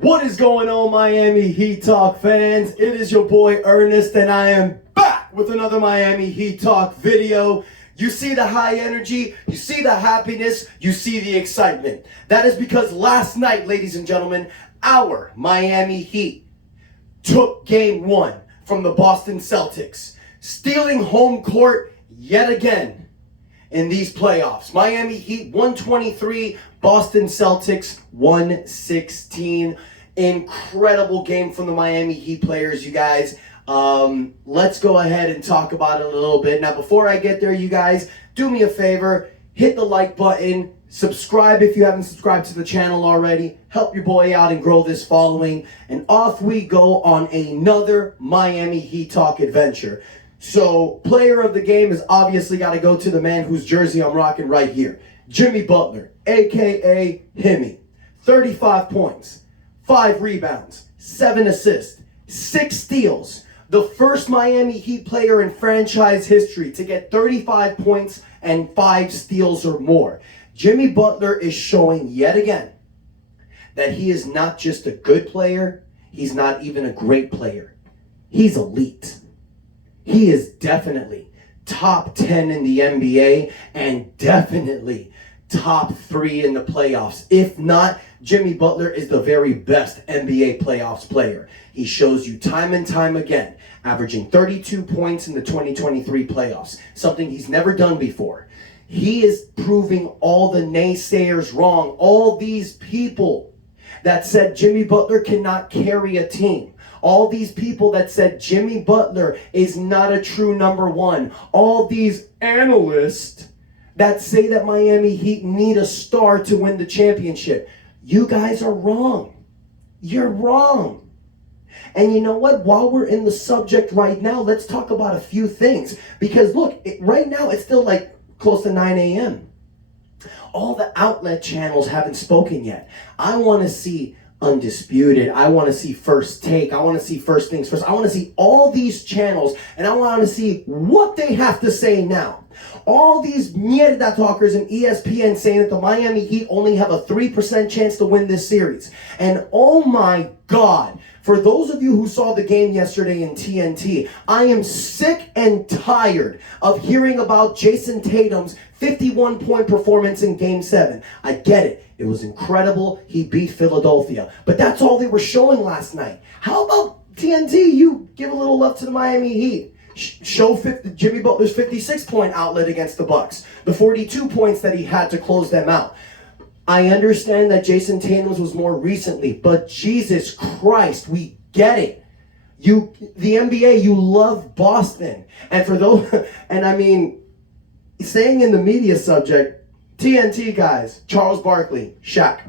What is going on, Miami Heat Talk fans? It is your boy Ernest, and I am back with another Miami Heat Talk video. You see the high energy, you see the happiness, you see the excitement. That is because last night, ladies and gentlemen, our Miami Heat took game one from the Boston Celtics, stealing home court yet again in these playoffs. Miami Heat 123, Boston Celtics 116. Incredible game from the Miami Heat players, you guys. Let's go ahead and talk about it a little bit. Now, before I get there, you guys, do me a favor, hit the like button, subscribe if you haven't subscribed to the channel already, help your boy out and grow this following, and off we go on another Miami Heat Talk adventure. So, player of the game has obviously got to go to the man whose jersey I'm rocking right here. Jimmy Butler, a.k.a. HIMMY. 35 points, 5 rebounds, 7 assists, 6 steals. The first Miami Heat player in franchise history to get 35 points and 5 steals or more. Jimmy Butler is showing yet again that he is not just a good player, he's not even a great player. He's elite. He is definitely top 10 in the NBA and definitely top 3 in the playoffs. If not, Jimmy Butler is the very best NBA playoffs player. He shows you time and time again, averaging 32 points in the 2023 playoffs, something he's never done before. He is proving all the naysayers wrong. All these people that said Jimmy Butler cannot carry a team. All these people that said Jimmy Butler is not a true number one. All these analysts that say that Miami Heat need a star to win the championship. You guys are wrong. You're wrong. And you know what? While we're in the subject right now, let's talk about a few things. Because look, right now it's still like close to 9 a.m. All the outlet channels haven't spoken yet. I want to see Undisputed. I want to see First Take. I want to see First Things First. I want to see all these channels, and I want to see what they have to say now. All these mierda talkers and ESPN saying that the Miami Heat only have a 3% chance to win this series. And oh my God, for those of you who saw the game yesterday in TNT, I am sick and tired of hearing about Jason Tatum's 51-point performance in Game 7. I get it. It was incredible. He beat Philadelphia. But that's all they were showing last night. How about TNT? You give a little love to the Miami Heat. Show Jimmy Butler's 56-point outlet against the Bucks. The 42 points that he had to close them out. I understand that Jason Tatum's was more recently, but Jesus Christ, we get it. The NBA, you love Boston. And for those, and I mean, staying in the media subject, TNT guys, Charles Barkley, Shaq.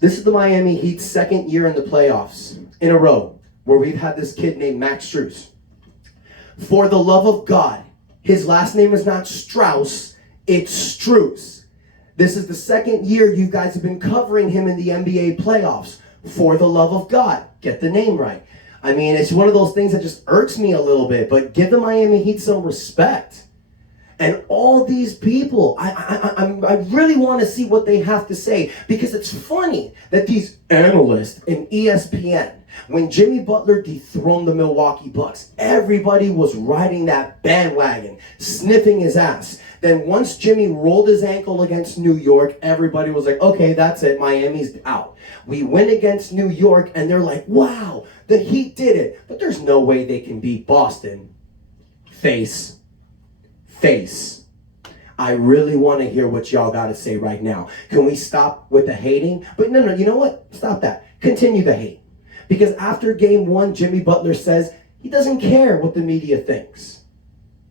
This is the Miami Heat's second year in the playoffs in a row where we've had this kid named Max Strus. For the love of God, his last name is not Strauss, it's Strus. This is the second year you guys have been covering him in the NBA playoffs. For the love of God, get the name right. I mean, it's one of those things that just irks me a little bit, but give the Miami Heat some respect. And all these people, I really want to see what they have to say, because it's funny that these analysts in ESPN, when Jimmy Butler dethroned the Milwaukee Bucks, everybody was riding that bandwagon, sniffing his ass. Then once Jimmy rolled his ankle against New York, everybody was like, okay, that's it, Miami's out. We win against New York, and they're like, wow, the Heat did it. But there's no way they can beat Boston. Face. I really want to hear what y'all got to say right now. Can we stop with the hating? But no, you know what? Stop that. Continue the hate. Because after game one, Jimmy Butler says he doesn't care what the media thinks.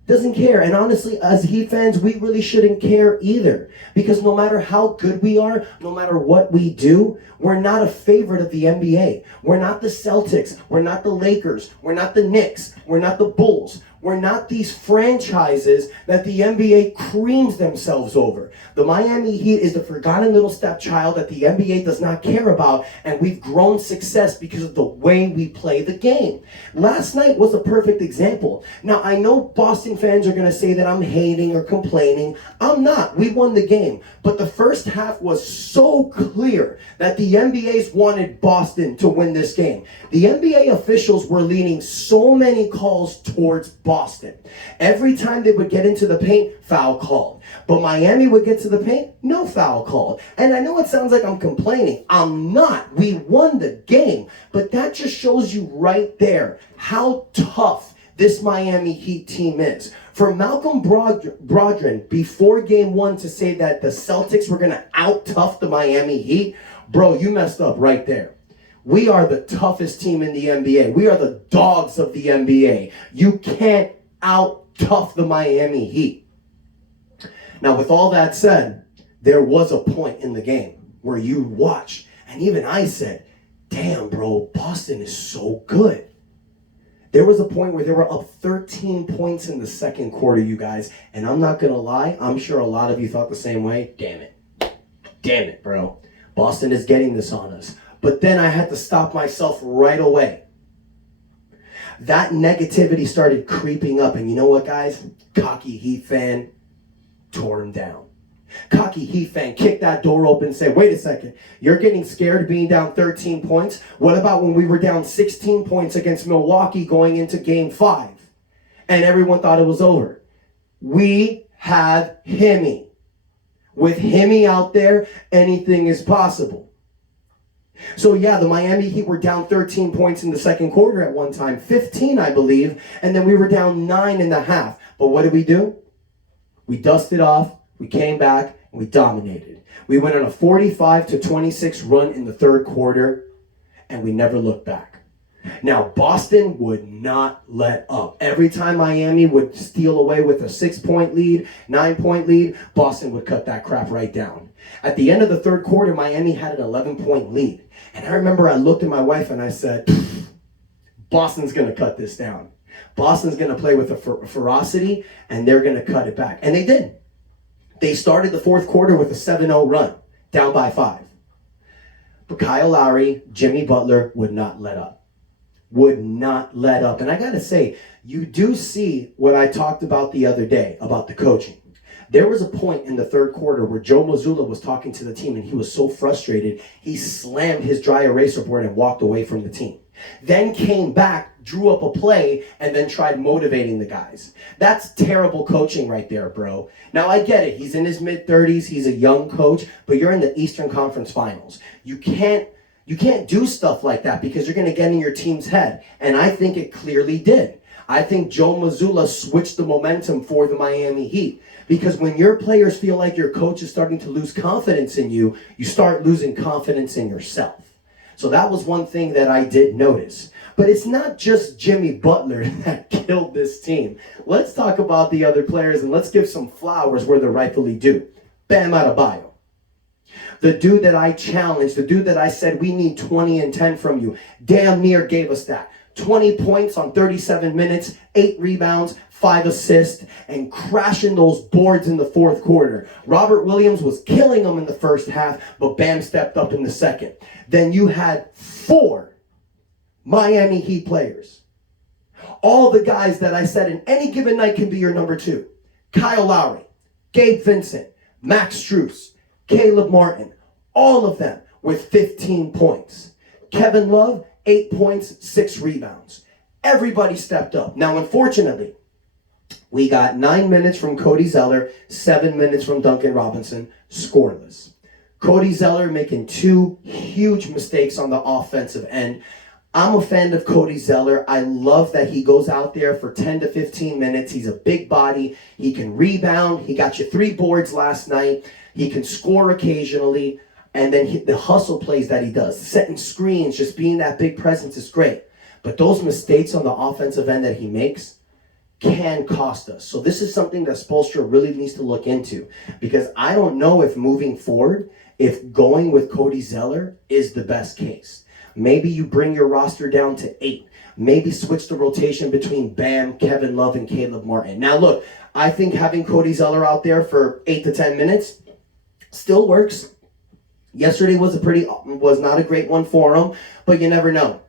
Doesn't care. And honestly, as Heat fans, we really shouldn't care either. Because no matter how good we are, no matter what we do, we're not a favorite of the NBA. We're not the Celtics. We're not the Lakers. We're not the Knicks. We're not the Bulls. We're not these franchises that the NBA creams themselves over. The Miami Heat is the forgotten little stepchild that the NBA does not care about, and we've grown success because of the way we play the game. Last night was a perfect example. Now, I know Boston fans are going to say that I'm hating or complaining. I'm not. We won the game. But the first half was so clear that the NBA's wanted Boston to win this game. The NBA officials were leaning so many calls towards Boston. Every time they would get into the paint, foul called. But Miami would get to the paint, no foul called. And I know it sounds like I'm complaining. I'm not. We won the game. But that just shows you right there how tough this Miami Heat team is. For Malcolm Brogdon, before game one, to say that the Celtics were going to out-tough the Miami Heat, bro, you messed up right there. We are the toughest team in the NBA. We are the dogs of the NBA. You can't out-tough the Miami Heat. Now, with all that said, there was a point in the game where you watched, and even I said, damn, bro, Boston is so good. There was a point where they were up 13 points in the second quarter, you guys, and I'm not going to lie, I'm sure a lot of you thought the same way. Damn it, bro. Boston is getting this on us. But then I had to stop myself right away. That negativity started creeping up. And you know what, guys? Cocky Heat fan tore him down. Cocky Heat fan kicked that door open and said, wait a second. You're getting scared being down 13 points? What about when we were down 16 points against Milwaukee going into game 5? And everyone thought it was over. We have HIMMY. With HIMMY out there, anything is possible. So yeah, the Miami Heat were down 13 points in the second quarter at one time, 15 I believe, and then we were down 9.5. But what did we do? We dusted off, we came back, and we dominated. We went on a 45-26 run in the third quarter, and we never looked back. Now, Boston would not let up. Every time Miami would steal away with a 6-point lead, 9-point lead, Boston would cut that crap right down. At the end of the third quarter, Miami had an 11-point lead. And I remember I looked at my wife and I said, Boston's going to cut this down. Boston's going to play with a ferocity, and they're going to cut it back. And they did. They started the fourth quarter with a 7-0 run, down by 5. But Kyle Lowry, Jimmy Butler would not let up. Would not let up. And I got to say, you do see what I talked about the other day about the coaching. There was a point in the third quarter where Joe Mazzulla was talking to the team and he was so frustrated, he slammed his dry eraser board and walked away from the team. Then came back, drew up a play, and then tried motivating the guys. That's terrible coaching right there, bro. Now, I get it. He's in his mid-30s. He's a young coach, but you're in the Eastern Conference Finals. You can't do stuff like that because you're going to get in your team's head. And I think it clearly did. I think Joe Mazzulla switched the momentum for the Miami Heat. Because when your players feel like your coach is starting to lose confidence in you, you start losing confidence in yourself. So that was one thing that I did notice. But it's not just Jimmy Butler that killed this team. Let's talk about the other players and let's give some flowers where they're rightfully due. Bam Adebayo. The dude that I challenged, the dude that I said we need 20 and 10 from you, damn near gave us that. 20 points on 37 minutes, 8 rebounds, 5 assists, and crashing those boards in the fourth quarter. Robert Williams was killing them in the first half, but Bam stepped up in the second. Then you had 4 Miami Heat players. All the guys that I said in any given night can be your number 2. Kyle Lowry, Gabe Vincent, Max Strus, Caleb Martin, all of them with 15 points. Kevin Love, 8 points, 6 rebounds. Everybody stepped up. Now, unfortunately, we got 9 minutes from Cody Zeller, 7 minutes from Duncan Robinson, scoreless. Cody Zeller making 2 huge mistakes on the offensive end. I'm a fan of Cody Zeller. I love that he goes out there for 10 to 15 minutes. He's a big body. He can rebound. He got you 3 boards last night. He can score occasionally. And then the hustle plays that he does, setting screens, just being that big presence is great. But those mistakes on the offensive end that he makes can cost us. So this is something that Spoelstra really needs to look into. Because I don't know if moving forward, if going with Cody Zeller is the best case. Maybe you bring your roster down to 8. Maybe switch the rotation between Bam, Kevin Love, and Caleb Martin. Now look, I think having Cody Zeller out there for 8 to 10 minutes still works. Yesterday was not a great one for him, but you never know.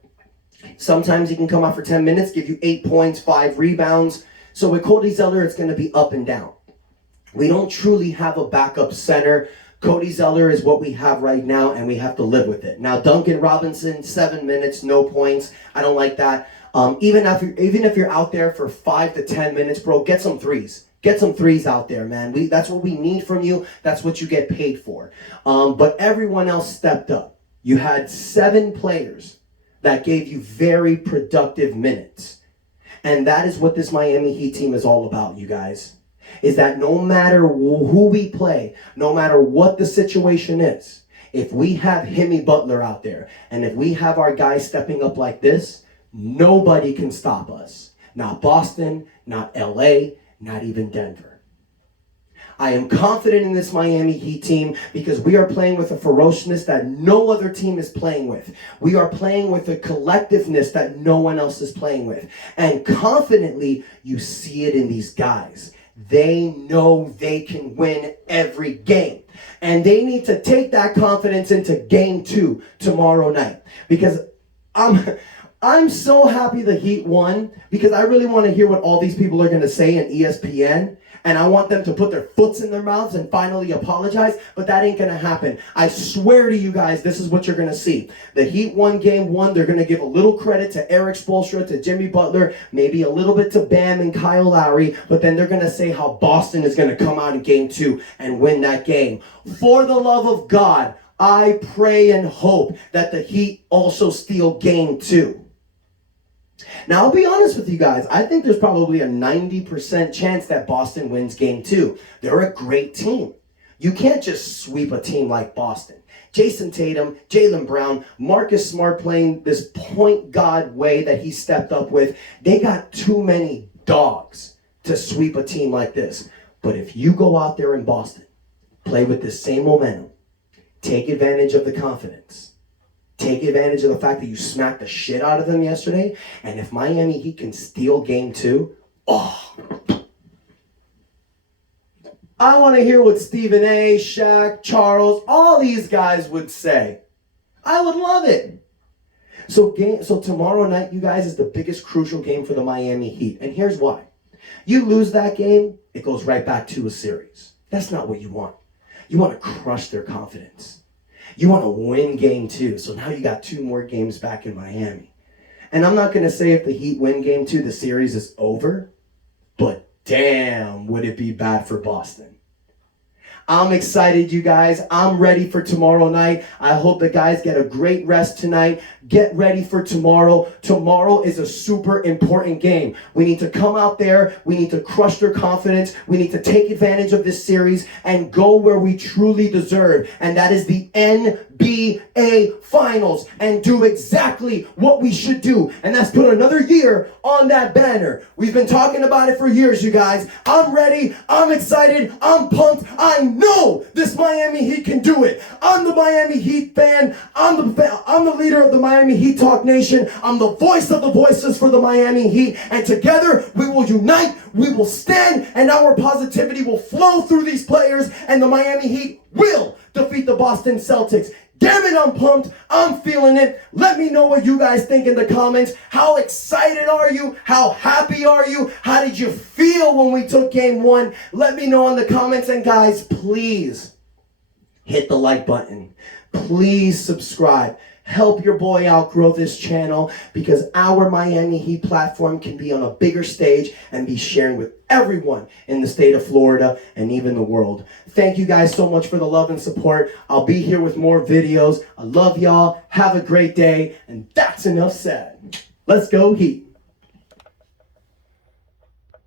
Sometimes he can come out for 10 minutes, give you 8 points, 5 rebounds. So with Cody Zeller, it's going to be up and down. We don't truly have a backup center. Cody Zeller is what we have right now, and we have to live with it. Now, Duncan Robinson, 7 minutes, no points. I don't like that. Even if you're out there for 5 to 10 minutes, bro, get some threes. Get some threes out there, man. That's what we need from you. That's what you get paid for. But everyone else stepped up. You had 7 players that gave you very productive minutes. And that is what this Miami Heat team is all about, you guys. Is that no matter who we play, no matter what the situation is, if we have HIMMY Butler out there, and if we have our guys stepping up like this, nobody can stop us. Not Boston, not LA, not even Denver. I am confident in this Miami Heat team because we are playing with a ferociousness that no other team is playing with. We are playing with a collectiveness that no one else is playing with. And confidently, you see it in these guys. They know they can win every game. And they need to take that confidence into game 2 tomorrow night. Because I'm so happy the Heat won because I really want to hear what all these people are going to say in ESPN. And I want them to put their foots in their mouths and finally apologize, but that ain't going to happen. I swear to you guys, this is what you're going to see. The Heat won game 1. They're going to give a little credit to Eric Spoelstra, to Jimmy Butler, maybe a little bit to Bam and Kyle Lowry, but then they're going to say how Boston is going to come out in game 2 and win that game. For the love of God, I pray and hope that the Heat also steal game 2. Now, I'll be honest with you guys. I think there's probably a 90% chance that Boston wins game 2. They're a great team. You can't just sweep a team like Boston. Jason Tatum, Jaylen Brown, Marcus Smart playing this point guard way that he stepped up with. They got too many dogs to sweep a team like this. But if you go out there in Boston, play with the same momentum, take advantage of the confidence, take advantage of the fact that you smacked the shit out of them yesterday. And if Miami Heat can steal game 2, I want to hear what Stephen A, Shaq, Charles, all these guys would say. I would love it. So tomorrow night, you guys, is the biggest crucial game for the Miami Heat. And here's why. You lose that game, it goes right back to a series. That's not what you want. You want to crush their confidence. You want to win game 2. So now you got 2 more games back in Miami. And I'm not going to say if the Heat win game 2, the series is over. But damn, would it be bad for Boston. I'm excited, you guys. I'm ready for tomorrow night. I hope the guys get a great rest tonight. Get ready for tomorrow. Tomorrow is a super important game. We need to come out there. We need to crush their confidence. We need to take advantage of this series and go where we truly deserve. And that is the NBA Finals. And do exactly what we should do. And that's put another year on that banner. We've been talking about it for years, you guys. I'm ready. I'm excited. I'm pumped. I know this Miami Heat can do it. I'm the Miami Heat fan. I'm the leader of the Miami Heat Talk Nation. I'm the voice of the voices for the Miami Heat. And together we will unite, we will stand, and our positivity will flow through these players, and the Miami Heat will defeat the Boston Celtics. Damn it, I'm pumped. I'm feeling it. Let me know what you guys think in the comments. How excited are you? How happy are you? How did you feel when we took game 1? Let me know in the comments. And guys, please hit the like button. Please subscribe. Help your boy outgrow this channel because our Miami Heat platform can be on a bigger stage and be sharing with everyone in the state of Florida and even the world. Thank you guys so much for the love and support. I'll be here with more videos. I love y'all. Have a great day. And that's enough said. Let's go Heat.